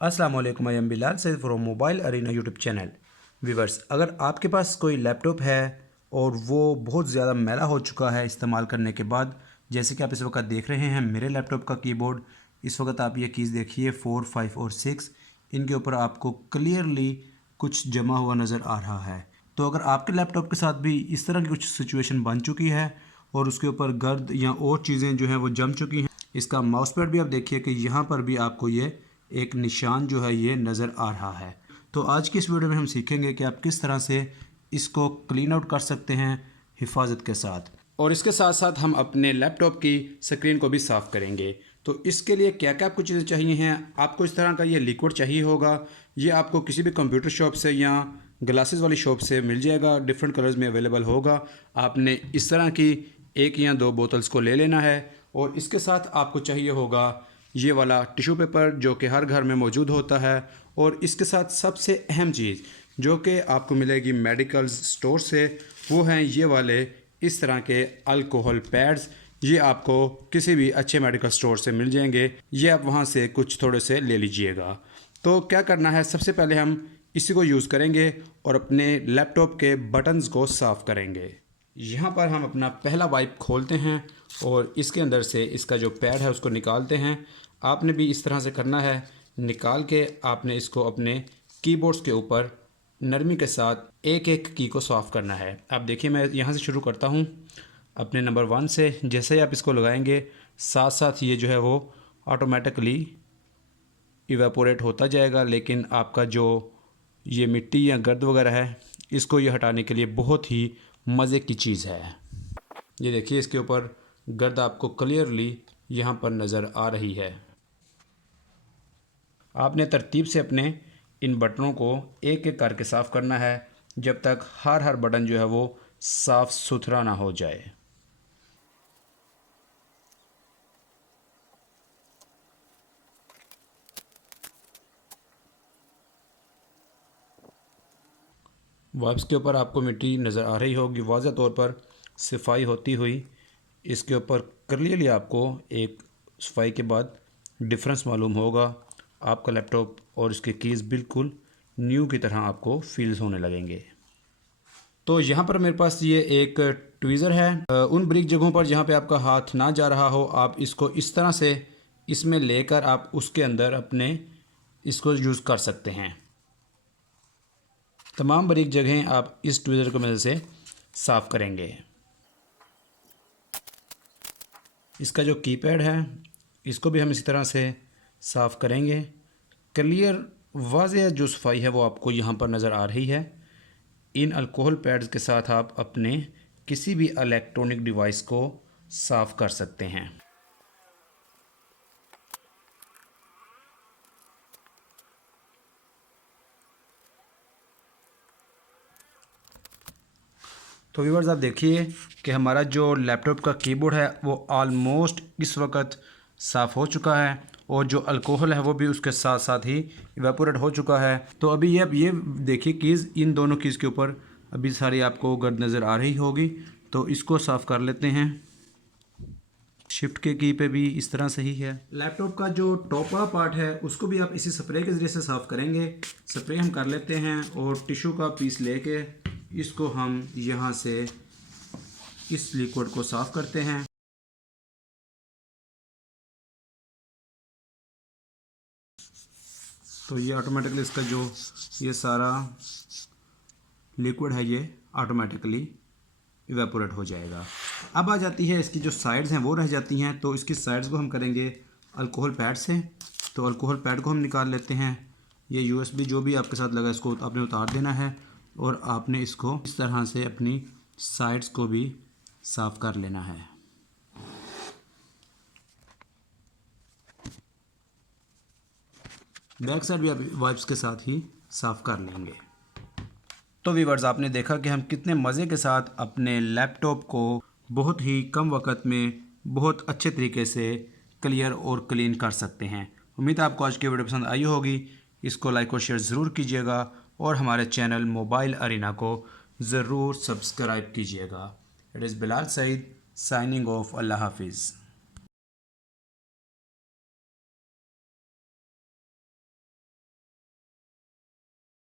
अस्सलाम वालेकुम, I am Bilal Saeed from Mobile Arena YouTube channel. Viewers, अगर आपके पास कोई लैपटॉप है और वो बहुत ज़्यादा मैला हो चुका है इस्तेमाल करने के बाद, जैसे कि आप इस वक्त देख रहे हैं मेरे लैपटॉप का कीबोर्ड, इस वक्त आप ये कीज़ देखिए 4, 5 और 6, इनके ऊपर आपको क्लियरली कुछ जमा हुआ नज़र आ रहा है। तो अगर आपके लैपटॉप के साथ भी इस तरह की कुछ सिचुएशन बन चुकी है और उसके ऊपर गर्द या और चीज़ें जो हैं वो जम चुकी हैं, इसका माउस पैड भी आप देखिए कि यहाँ पर भी आपको ये एक निशान जो है ये नज़र आ रहा है। तो आज की इस वीडियो में हम सीखेंगे कि आप किस तरह से इसको क्लीन आउट कर सकते हैं हिफाजत के साथ, और इसके साथ साथ हम अपने लैपटॉप की स्क्रीन को भी साफ़ करेंगे। तो इसके लिए क्या क्या आपको चीज़ें चाहिए हैं, आपको इस तरह का ये लिक्विड चाहिए होगा। ये आपको किसी भी कंप्यूटर शॉप से या ग्लासेस वाली शॉप से मिल जाएगा, डिफरेंट कलर्स में अवेलेबल होगा। आपने इस तरह की 1 या 2 बोतल्स को ले लेना है और इसके साथ आपको चाहिए होगा ये वाला टिश्यू पेपर जो कि हर घर में मौजूद होता है। और इसके साथ सबसे अहम चीज़ जो कि आपको मिलेगी मेडिकल स्टोर से, वो हैं ये वाले इस तरह के अल्कोहल पैड्स। ये आपको किसी भी अच्छे मेडिकल स्टोर से मिल जाएंगे, ये आप वहाँ से कुछ थोड़े से ले लीजिएगा। तो क्या करना है, सबसे पहले हम इसी को यूज़ करेंगे और अपने लैपटॉप के बटन्स को साफ़ करेंगे। यहाँ पर हम अपना पहला वाइप खोलते हैं और इसके अंदर से इसका जो पैड है उसको निकालते हैं। आपने भी इस तरह से करना है, निकाल के आपने इसको अपने कीबोर्ड्स के ऊपर नरमी के साथ एक एक की को साफ़ करना है। आप देखिए, मैं यहाँ से शुरू करता हूँ अपने नंबर 1 से। जैसे ही आप इसको लगाएंगे, साथ साथ ये जो है वो ऑटोमेटिकली इवेपोरेट होता जाएगा। लेकिन आपका जो ये मिट्टी या गर्द वगैरह है, इसको ये हटाने के लिए बहुत ही मज़े की चीज़ है। ये देखिए, इसके ऊपर गर्द आपको क्लियरली यहाँ पर नज़र आ रही है। आपने तरतीब से अपने इन बटनों को एक एक करके साफ़ करना है जब तक हर बटन जो है वो साफ़ सुथरा ना हो जाए। वाइप्स के ऊपर आपको मिट्टी नज़र आ रही होगी, वाज़ह तौर पर सफाई होती हुई। इसके ऊपर क्लियरली आपको एक सफाई के बाद डिफरेंस मालूम होगा। आपका लैपटॉप और इसके कीज़ बिल्कुल न्यू की तरह आपको फील्स होने लगेंगे। तो यहाँ पर मेरे पास ये एक ट्वीज़र है। उन ब्रिक जगहों पर जहाँ पे आपका हाथ ना जा रहा हो, आप इसको इस तरह से इसमें लेकर आप उसके अंदर अपने इसको यूज़ कर सकते हैं। तमाम बारीक जगहें आप इस ट्वीज़र की मदद से साफ़ करेंगे। इसका जो कीपैड है, इसको भी हम इसी तरह से साफ़ करेंगे। क्लियर वाज़ेह जो सफाई है वो आपको यहाँ पर नज़र आ रही है। इन अल्कोहल पैड्स के साथ आप अपने किसी भी इलेक्ट्रॉनिक डिवाइस को साफ़ कर सकते हैं। तो व्यूअर्स, आप देखिए कि हमारा जो लैपटॉप का कीबोर्ड है वो ऑलमोस्ट इस वक्त साफ़ हो चुका है और जो अल्कोहल है वो भी उसके साथ साथ ही इवेपोरेट हो चुका है। तो अभी ये देखिए कीज़, इन दोनों कीज़ के ऊपर अभी सारी आपको गर्द नज़र आ रही होगी। तो इसको साफ़ कर लेते हैं। शिफ्ट के की पे भी इस तरह से ही है। लैपटॉप का जो टॉप वाला पार्ट है उसको भी आप इसी स्प्रे के ज़रिए से साफ़ करेंगे। स्प्रे हम कर लेते हैं और टिश्यू का पीस लेके इसको हम यहाँ से इस लिक्विड को साफ़ करते हैं। तो ये ऑटोमेटिकली इसका जो ये सारा लिक्विड है ये ऑटोमेटिकली इवेपोरेट हो जाएगा। अब आ जाती है इसकी जो साइड्स हैं वो रह जाती हैं। तो इसकी साइड्स को हम करेंगे अल्कोहल पैड से। तो अल्कोहल पैड को हम निकाल लेते हैं। ये यूएसबी जो भी आपके साथ लगा इसको आपने उतार देना है और आपने इसको इस तरह से अपनी साइड्स को भी साफ़ कर लेना है। बैक साइड भी आप वाइप्स के साथ ही साफ़ कर लेंगे। तो व्यूअर्स, आपने देखा कि हम कितने मज़े के साथ अपने लैपटॉप को बहुत ही कम वक्त में बहुत अच्छे तरीके से क्लियर और क्लीन कर सकते हैं। उम्मीद है आपको आज की वीडियो पसंद आई होगी। इसको लाइक और शेयर ज़रूर कीजिएगा और हमारे चैनल मोबाइल अरीना को ज़रूर सब्सक्राइब कीजिएगा। It is Bilal Saeed signing off. अल्लाह हाफिज़।